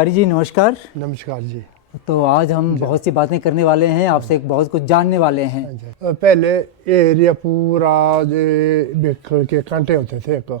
हरी जी नमस्कार। नमस्कार जी। तो आज हम बहुत सी बातें करने वाले हैं, आपसे बहुत कुछ जानने वाले हैं। पहले ये एरिया पूरा बेखल के कांटे होते थे एक।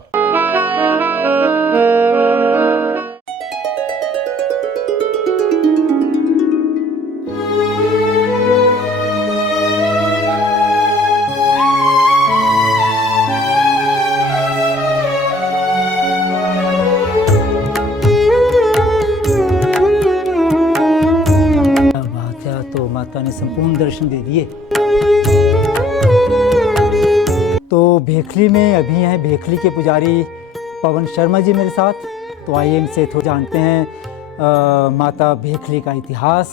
तो माता ने संपूर्ण दर्शन दे दिए। तो भेखली में अभी हैं भेखली के पुजारी पवन शर्मा जी मेरे साथ। तो आइए इनसे थोड़ा जानते हैं माता भेखली का इतिहास,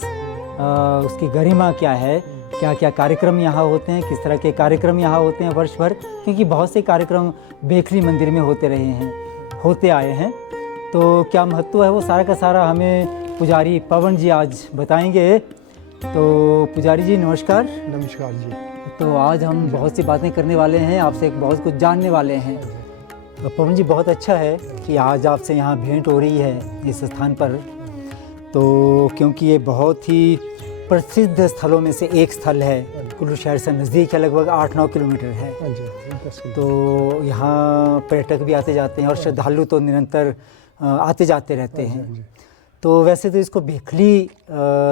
उसकी गरिमा क्या है, क्या क्या कार्यक्रम यहाँ होते हैं, किस तरह के कार्यक्रम यहाँ होते हैं वर्ष भर, क्योंकि बहुत से कार्यक्रम भेखली मंदिर में होते रहे हैं, होते आए हैं। तो क्या महत्व है वो सारा का सारा हमें पुजारी पवन जी आज बताएंगे। तो पुजारी जी नमस्कार। नमस्कार जी। तो आज हम बहुत सी बातें करने वाले हैं, आपसे बहुत कुछ जानने वाले हैं। तो पवन जी बहुत अच्छा है कि आज आपसे यहाँ भेंट हो रही है इस स्थान पर। तो क्योंकि ये बहुत ही प्रसिद्ध स्थलों में से एक स्थल है, कुल्लू शहर से नज़दीक है, लगभग 8-9 किलोमीटर है। तो यहाँ पर्यटक भी आते जाते हैं और श्रद्धालु तो निरंतर आते जाते रहते हैं। तो वैसे तो इसको भेखली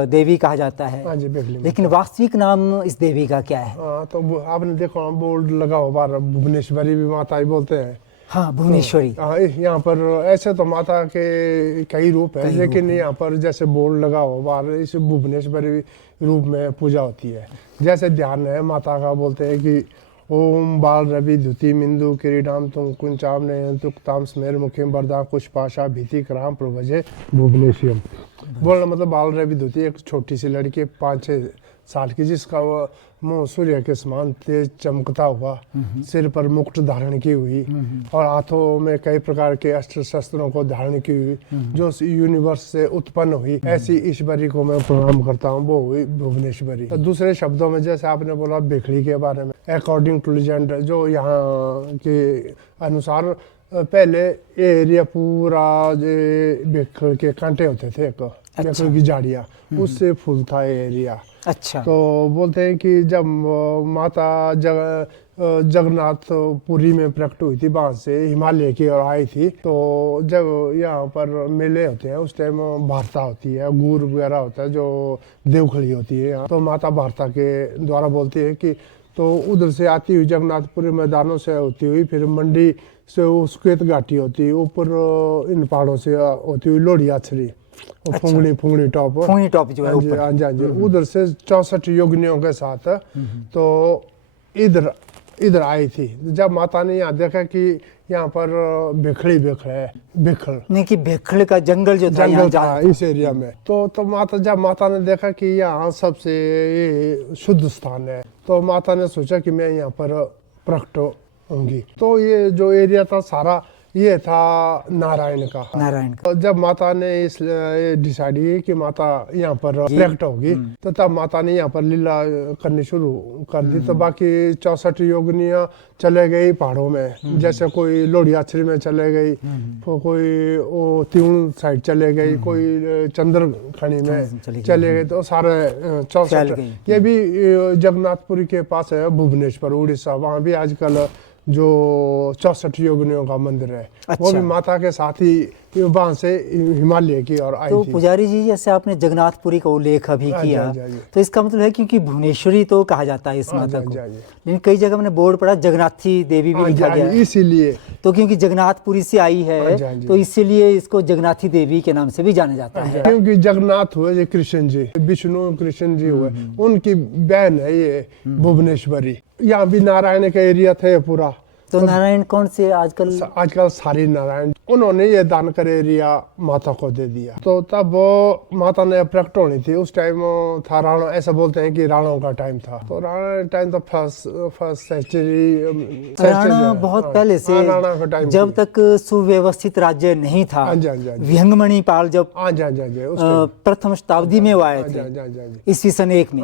देवी कहा जाता है। हाँ जी, भेखली। लेकिन वास्तविक नाम इस देवी का क्या है? तो आपने देखो बोर्ड लगा हो बार भुवनेश्वरी भी माता ही बोलते हैं। हाँ, भुवनेश्वरी। तो, यहाँ पर ऐसे तो माता के कई रूप है, लेकिन यहाँ पर जैसे बोर्ड लगा हो बार इस भुवनेश्वरी रूप में पूजा होती है। जैसे ध्यान है माता का, बोलते हैं कि ओम बाल रवि धुति मिंदु किरीटाम तुम कुंचाम ने तुक्ताम स्मेर मुखिम बरदा कुछ पाशा भीति कराम प्रभजे भुवनेश्वरम। बोलना मतलब बाल रवि धुति एक छोटी सी लड़की 5-6 साल की, जिसका मुंह सूर्य के समान तेज चमकता हुआ, सिर पर मुकुट धारण की हुई और हाथों में कई प्रकार के अस्त्र शस्त्रों को धारण की हुई, जो यूनिवर्स से उत्पन्न हुई, ऐसी ईश्वरी को मैं प्रणाम करता हूँ, वो हुई भुवनेश्वरी। तो दूसरे शब्दों में जैसे आपने बोला भेखली के बारे में, अकॉर्डिंग टू लीजेंड, जो यहाँ के अनुसार पहले ये एरिया पूरा भेखल के कांटे होते थे एक, भेखल की झाड़ियाँ, उससे फूल था ये एरिया। अच्छा। तो बोलते हैं कि जब माता जगन्नाथपुरी में प्रकट हुई थी, वहाँ से हिमालय की ओर आई थी, तो जब यहाँ पर मेले होते हैं उस टाइम वार्ता होती है, गुड़ वगैरह होता है, जो देवखड़ी होती है यहाँ, तो माता वार्ता के द्वारा बोलती है कि तो उधर से आती हुई जगन्नाथपुरी मैदानों से होती हुई फिर मंडी से श्वेत घाटी होती है, ऊपर इन पहाड़ों से होती हुई लोढ़ियाछड़ी, अच्छा। फुंगड़ी टॉप जो है ऊपर। हाँ जी, उधर से 64 योगिनियों के साथ तो इधर आई थी। जब माता ने यहाँ देखा कि यहाँ पर भेखल नहीं कि भेखल का जंगल जो था यहाँ था इस एरिया में, तो माता ने देखा कि यहाँ सबसे शुद्ध स्थान है, तो माता ने सोचा कि मैं यहाँ पर प्रकट होंगी। तो ये जो एरिया था सारा ये था नारायण का। जब माता ने इस डिसाइड की कि माता यहाँ पर प्रकट होगी, तो तब माता ने यहाँ पर लीला करनी शुरू कर दी। तो बाकी 64 योगिनियाँ चले गई पहाड़ों में, जैसे कोई लोढ़ियाछड़ी में चले गई, कोई वो त्यूण साइड चले गई, कोई चंद्रखनी में चले गए, तो सारे 64। ये भी जगन्नाथपुरी के पास है भुवनेश्वर उड़ीसा, वहाँ भी आजकल जो 64 योगिनियों का मंदिर है। अच्छा। वो भी माता के साथ ही वहाँ से हिमालय की ओर आई थी। तो पुजारी जी जैसे आपने जगन्नाथपुरी का उल्लेख अभी किया, तो इसका मतलब है क्योंकि भुवनेश्वरी तो कहा जाता है इस माता को, लेकिन कई जगह मैंने बोर्ड पढ़ा जगन्नाथी देवी भी लिखा गया है, इसीलिए तो क्योंकि जगन्नाथपुरी से आई है तो इसीलिए इसको जगन्नाथी देवी के नाम से भी जाना जाता है। क्योंकि जगन्नाथ हुए कृष्ण जी, विष्णु कृष्ण जी हुए, उनकी बहन है ये भुवनेश्वरी। यहाँ भी नारायण का एरिया था पूरा। तो नारायण कौन से आजकल सारी नारायण, उन्होंने ये दान कर एरिया माता को दे दिया। तो तब वो माता ने प्रकट होनी थी, उस टाइम था राणा, ऐसा बोलते हैं कि राणाओं का टाइम था। तो राणा टाइम तो फर्स्ट सेंचुरी, राणा बहुत पहले से, राणा का टाइम, जब तक सुव्यवस्थित राज्य नहीं था। विहंगमणि पाल जब प्रथम शताब्दी में आए थे ईस्वी सन 1 में,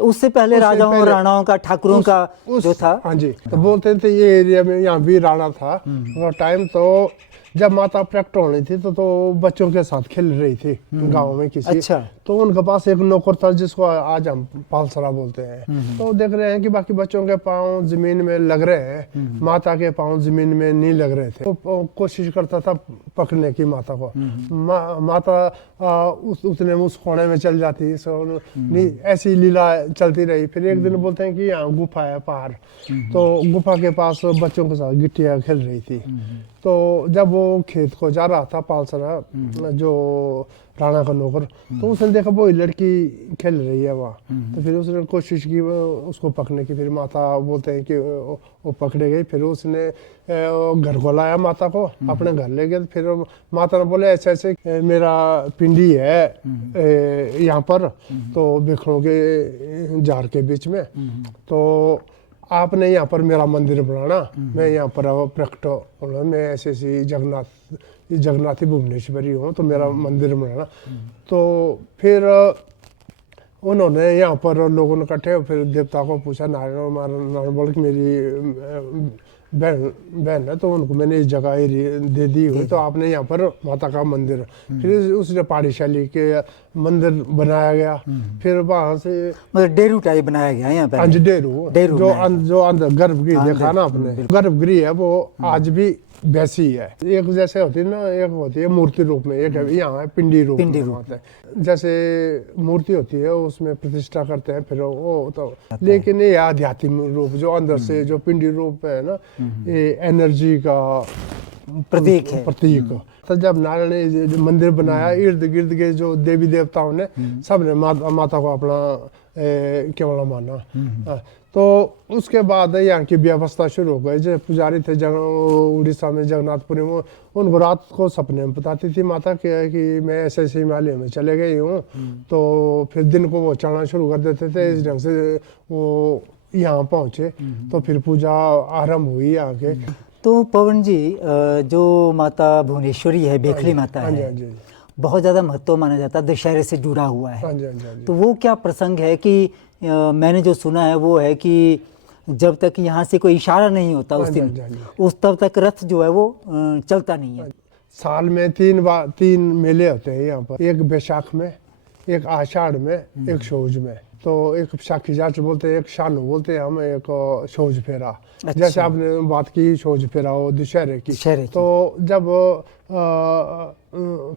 उससे पहले राजाओं राणाओं का, ठाकुरों का जो था। हाँ जी, तो बोलते थे ये एरिया में यहाँ भी राणा था टाइम। तो जब माता प्रकट होनी थी तो बच्चों के साथ खेल रही थी गांव में किसी। अच्छा। तो उनके पास एक नौकर था जिसको आज हम पालसरा बोलते हैं। तो देख रहे हैं कि बाकी बच्चों के पाँव जमीन में लग रहे हैं, माता के पाँव जमीन में नहीं लग रहे थे। तो कोशिश करता था पकड़ने की माता को। माता उतने उस कोने में चल जाती। ऐसी लीला चलती रही। फिर एक दिन बोलते हैं कि यहाँ गुफा है पहाड़, तो गुफा के पास बच्चों के साथ गिट्टियाँ खेल रही थी। तो जब वो खेत को जा रहा था पालसरा जो राणा का नौकर, तो उसने देखा वो लड़की खेल रही है वहाँ। तो फिर उसने कोशिश की उसको पकड़ने की। फिर माता बोलते हैं कि वो पकड़े गई। फिर उसने घर को लाया माता को, अपने घर ले गए। फिर माता ने बोले ऐसे ऐसे मेरा पिंडी है यहाँ पर, तो बिखरों के झाड़ के बीच में, तो आपने यहाँ पर मेरा मंदिर बनाना, मैं यहाँ पर प्रकट होना, मैं ऐसे ऐसी जगन्नाथी भुवनेश्वरी हूँ, तो मेरा मंदिर बनाना। तो फिर उन्होंने यहाँ पर लोगों ने इकट्ठे फिर देवता को पूछा। नारायण बोल कि मेरी बहन है, तो उनको मैंने इस जगह दे दी हुई, तो आपने यहाँ पर माता का मंदिर। फिर उसने पाठशाली के मंदिर बनाया गया। फिर वहाँ से मतलब डेरू टाइप बनाया गया यहाँ पर। डेरू जो अंदर गर्भगृह देखा ना आपने, गर्भगृह है वो आज भी वैसी है। एक जैसे होती है ना, एक होती है मूर्ति रूप में, एक यहाँ है पिंडी रूप में। जैसे मूर्ति होती है उसमें प्रतिष्ठा करते हैं, फिर वो तो, लेकिन ये आध्यात्मिक रूप जो अंदर से जो पिंडी रूप है ना, ये एनर्जी का प्रतीक है। तो जब नारायण ने मंदिर बनाया, इर्द गिर्द के जो देवी देवताओं ने सबने माता को अपना केवल माना। तो उसके बाद यहाँ की व्यवस्था शुरू हो गई। जो पुजारी थे उड़ीसा में जगन्नाथपुरी में, उनको रात को सपने में बताती थी माता कि मैं ऐसे ऐसे हिमालय में चले गई हूँ। तो फिर दिन को वो चढ़ना शुरू कर देते थे। इस ढंग से वो यहाँ पहुँचे, तो फिर पूजा आरंभ हुई यहाँ के। तो पवन जी, जो माता भुवनेश्वरी है, बेखली माता है, बहुत ज़्यादा महत्व माना जाता है, दशहरे से जुड़ा हुआ है। तो वो क्या प्रसंग है कि मैंने जो सुना है वो है कि जब तक यहाँ से कोई इशारा नहीं होता उस दिन, उस तब तक रथ जो है वो चलता नहीं है। साल में तीन मेले होते हैं यहाँ पर, एक बैसाख में, एक आषाढ़ में, एक शौज में। तो एक साखी जाच बोलते हैं, एक शानू बोलते हैं हम, एक शौज फेरा। अच्छा। जैसे आपने बात की शौज फेरा हो दशहरे की। तो जब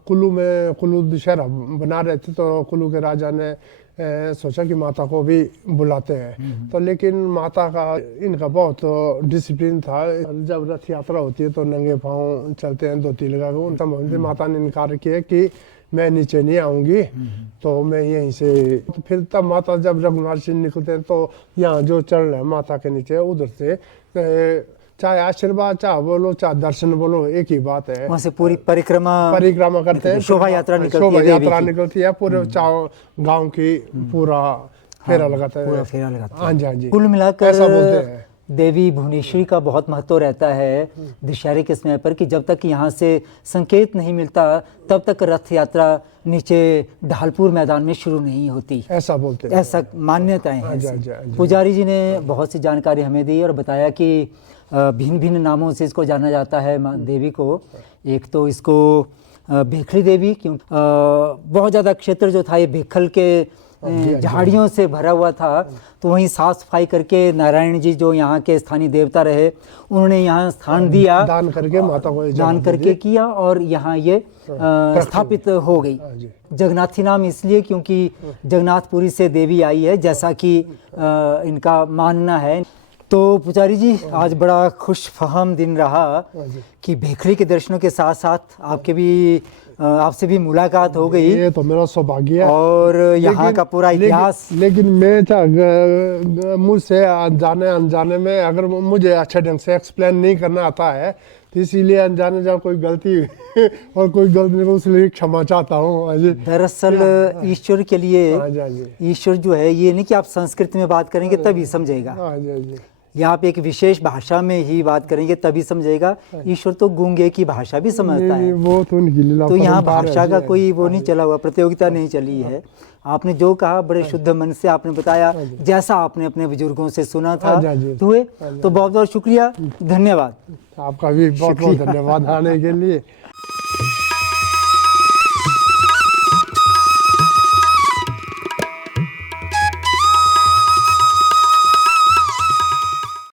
कुल्लू दशहरा बना रहे थे, तो कुल्लू के राजा ने सोचा कि माता को भी बुलाते हैं। तो लेकिन माता का इनका बहुत डिसिप्लिन था। जब रथ यात्रा होती है तो नंगे पाँव चलते हैं, धोती लगा के। उन समय माता ने इनकार किया कि मैं नीचे नहीं आऊंगी, तो मैं यहीं से। तो फिर तब माता जब रघुनाथ सिंह निकलते हैं, तो यहाँ जो चरण है माता के नीचे, उधर से चाहे आशीर्वाद चाहे बोलो चाहे दर्शन बोलो, एक ही बात है। वहाँ से पूरी परिक्रमा करते हैं, शोभा यात्रा निकलती है पूरे गांव की, पूरा फेरा लगाता है। हाँ जी। कुल मिलाकर ऐसा बोलते हैं देवी भुवनेश्वरी का बहुत महत्व रहता है दशहरे के समय पर, कि जब तक यहाँ से संकेत नहीं मिलता तब तक रथ यात्रा नीचे ढालपुर मैदान में शुरू नहीं होती, ऐसा बोलते हैं। ऐसा मान्यताएं हैं। पुजारी जी ने बहुत सी जानकारी हमें दी और बताया कि भिन्न भिन्न नामों से इसको जाना जाता है देवी को। एक तो इसको भेखली देवी, क्यों बहुत ज़्यादा क्षेत्र जो था ये भेखल के झाड़ियों से भरा हुआ था, तो वहीं साफ सफाई करके नारायण जी जो यहाँ के स्थानीय देवता रहे, उन्होंने यहाँ स्थान दिया, दान करके माता को दान करके किया, और यहाँ ये स्थापित हो गई। जगन्नाथी नाम इसलिए क्योंकि जगन्नाथपुरी से देवी आई है, जैसा कि इनका मानना है। तो पुजारी जी, आज बड़ा खुशफहम दिन रहा कि भेखली के दर्शनों के साथ साथ आपसे भी मुलाकात हो गई। ये तो मेरा सौभाग्य है। और यहाँ का पूरा इतिहास, लेकिन मैं मुझसे अनजाने में अगर मुझे अच्छे ढंग से एक्सप्लेन नहीं करना आता है, तो इसीलिए अनजाने जब कोई गलती और कोई गलती नहीं, उसलिए क्षमा चाहता हूँ। दरअसल ईश्वर के लिए, ईश्वर जो है ये नहीं कि आप संस्कृत में बात करेंगे तभी समझेगा, यहाँ पे एक विशेष भाषा में ही बात करेंगे तभी समझेगा। ईश्वर तो गूंगे की भाषा भी समझता है। वो तो उनकी लीला। तो यहाँ भाषा का कोई वो नहीं चला हुआ, प्रतियोगिता नहीं चली है। आपने जो कहा बड़े शुद्ध मन से आपने बताया, जैसा आपने अपने बुजुर्गों से सुना था। तो बहुत बहुत शुक्रिया, धन्यवाद। आपका भी बहुत बहुत धन्यवाद आने के लिए।